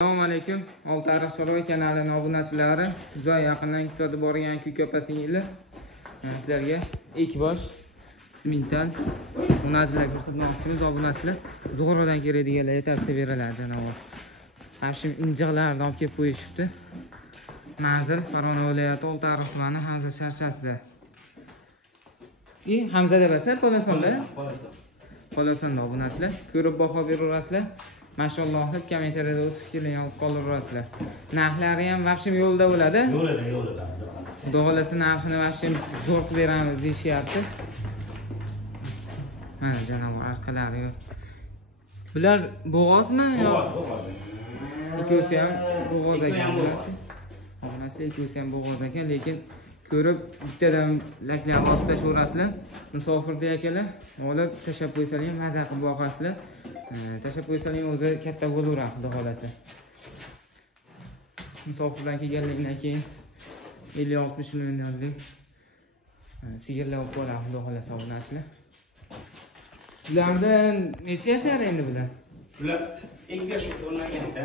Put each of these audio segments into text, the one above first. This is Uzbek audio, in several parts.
Assalomu alaykum. Oltiariq Shoroy kanalining obunachilari, uzoq yaqindan kuzatib borgan ko'kapa singillar. Sizlarga ekbosh simental obunachilar ko'rsatmoqchimiz. Obunachilar Zo'g'rodan keladiganlar yetakchi beriladi janob. Hashim injiqlarni olib kelib qo'yishibdi. Manzil Farg'ona viloyati Oltiariq tumani Hamza sharchasida. Hamza debasa Qo'lasonda. Qo'lasonda obunachilar ko'rib baho beraverasizlar. Maşallah deb kommentariyada o'z fikringizni yozib qoldirasizlar. Narxlari ham vaqtim yo'lda bo'ladi. Yo'lda. Xudo xolasa narxini vaqtim zo'r qilib beramiz deyishyapti. Mana janob orqalari yo'q. Bular bo'g'ozmi yo? Bo'g'oz. Ikkosi ham bo'g'oz ekan bularchi. Obunachilar ikkosi ham bo'g'oz ekan, lekin ko'rib bittadan laklarni bosib tashaverasizlar. Musofirda akalar, olib tashlab qo'ysalar ham maza qilib boqasizlar. Tashlab qo'ysalar ham o'zi katta bo'laveradi, xudo xolasa. Musofirdan kelganlikdan keyin 50-60 millionlik sigirlar olib qoladi, xudo xolasa obunachilar. Bulardan necha yashar endi bular? Bular 2 yoshga to'lmaganda.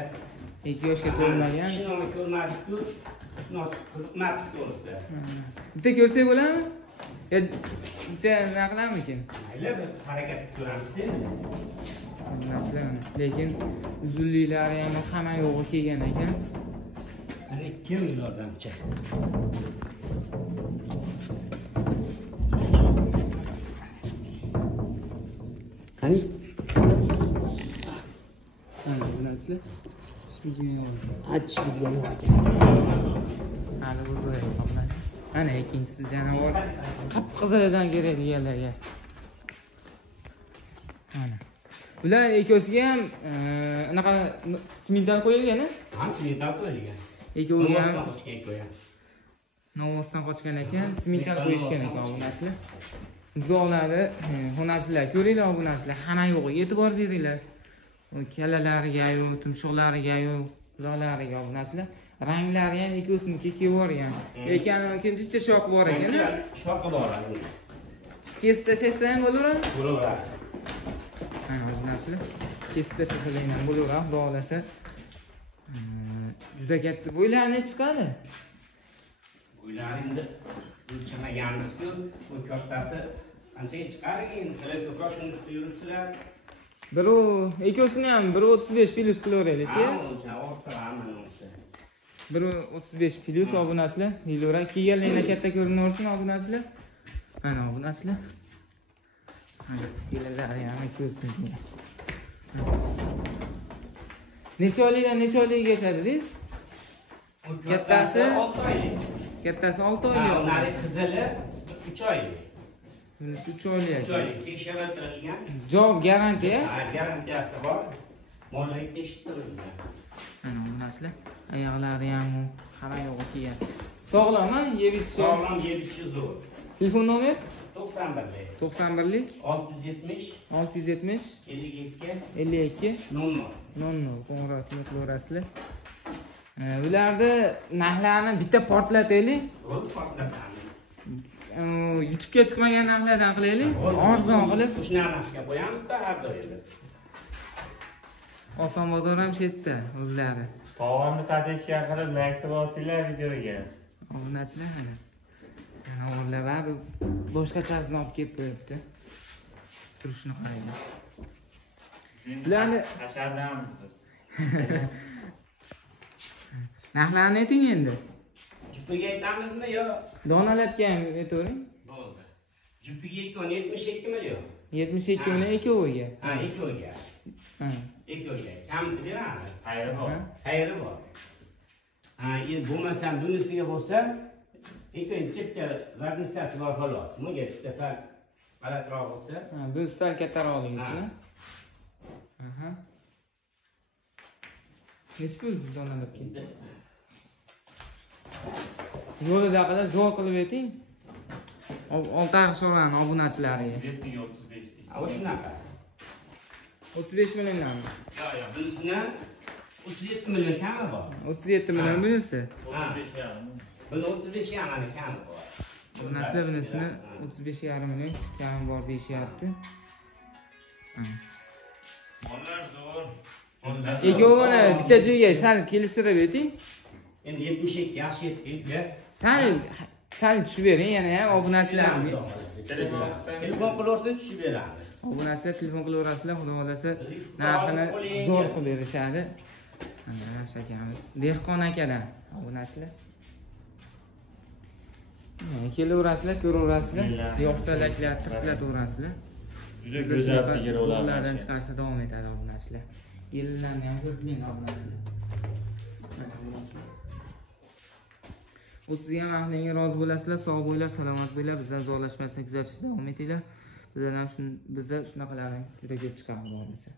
2 yoshga to'lmagan. Shuni ko'rmadik-ku. Qiziqmabsiz to'g'risi. Bitta ko'rsak bo'ladimi? Yo, bitta nima qilammikin? Mayli, bir harakat ko'ramiz-da. Obunachilar, lekin uzunliklari ham hamma yo'g'i kelgan ekan. Qani kim yordamchi? Qani? Mana obunachilar. Achish bizga Hali o'zi obunachilar. Mana ikkinchisi jonivor qip-qizilidan keladiganlarga. Mana. Bular ikkosiga ham anaqa simental qo'yilgan-a? Ha, simental qo'yilgan. Ikkoviga ham novosdan qochgan ekan, simental qo'yishgan ekan obunachilar. Buzoqlari, xonachilar, ko'ringlar obunachilar, hamma yo'g'iga e'tibor beringlar. Kalalariga-yu, tumshuqlariga-yu, buzoqlariga obunachilar. Ranglari ham ikkosiniki kelvorgan. Lekin ikkinchi shoqi bor ekan. Shoqi bor. Kesib tashasa ham bo'laveradi? Bo'laveradi. Mana obunachilar, kesib tashasalar ham bo'laveradi, xudo xolasa. Juda katta bo'ylarni chiqadi. Bo'ylaringni o'lchamaganmiz-ku, bu kattasi qanchaga chiqar ekan? Sizlar ko'proqni yuribsizlar. Ikkosini ham 1.35 plus qilaveraylik-chi. Ha, o'rtalarmi o'zi. 1.35 plus obunachilar. Deylaverar, kelganlarga katta ko'rinaversin obunachilar. Mana obunachilar. Mana kelalari ham ko'rsin. Necha oylikgacha dedingiz? Kattasi 6 oylik. Kattasi 6 oylik. Ha, ular qizili 3 oylik. Bunisi 3 oylik. 3 oylik tekshirtirilgan. Javob garantiya? Ha, garantiyasi bor. Mollik tekshirtirilgan. Mana obunachilar. Oyoqlari ham hamma yo'g'i kelgan. Sog'lommi? Yeb ichishi? Sog'lom, yeb ichishi zo'r. Telefon nomer? 91lik. 91lik 670 670 52 00. Qo'ng'iroq qilaverasizlar. Ularni narxlarini bitta portlataylik. Portlatamiz. YouTube'ga chiqmagan narxlardan qilaylik. Arzon qilib O'sha narxga qo'yamiz-da har doimiz. Oson bozor ham shu yerda o'zlari. Tovonni qadashga qilib like bosinglar videoga. Obunachilar mana. Mana o'rlab boshqachasini olib kelib qo'yibdi. Turishni qaranglar. Bularni Hashardamiz biz. narxlarini ayting endi. Jupiga aytamizmi yo? Donalarga ham aytavering. Bo'ldi. Jupiga 72 million. 72 uni ikkoviga. Ha, ikkoviga. Ha. Ikkoviga. Kam beramiz. Xayri bor. Xayri bor. Ha, endi bo'lmasa bunisiga bo'lsa, ikkinchi raznisasi bor xolos. Bunga sal g'alatroq bo'lsa, Ha, bu sal kattaroqligini. Aha. Necha pul donalarga? Yo'lida qilib zo'r qilib ayting. Oltiariq Shoroyning obunachilariga. 735. a shunaqa. 35 milliondanmi? Yo'q, bunisini 37 million kami bor. 37 million bunisi. 35 yarim. Buni 35 yarim kami bor. Obunachilar bunisini 35,5 million kami bor deyishyapti. Mollar zo'r. Ikkovini bitta joyga sal kelishtirib ayting. Endi 72 yaxshi yetdi. Sal tushib bering yana ham obunachilarga. Telefon qilaversa tushib beramiz. Obunachilar telefon qilaverasizlar, xudo xolasa narxini zo'r qilib berishadi. Mana yaxshi akamiz, Dehqon akadan obunachilar. Kelaverasizlar, ko'raverasizlar. Yo'qsa layklar tirslatverasizlar. Juda go'zal sigirlar. Ulardan chiqarishda davom etadi obunachilar. Yillarni ham ko'rib obunachilar. O'zingizga ham ahlinga rozi bo'lasizlar, sog' bo'linglar, salomat bo'linglar. Bizdan uzoqlashmasdan kuzatishda davom etinglar. Bizda shunaqalarning juda ko'p chiqadi bo'lmasa.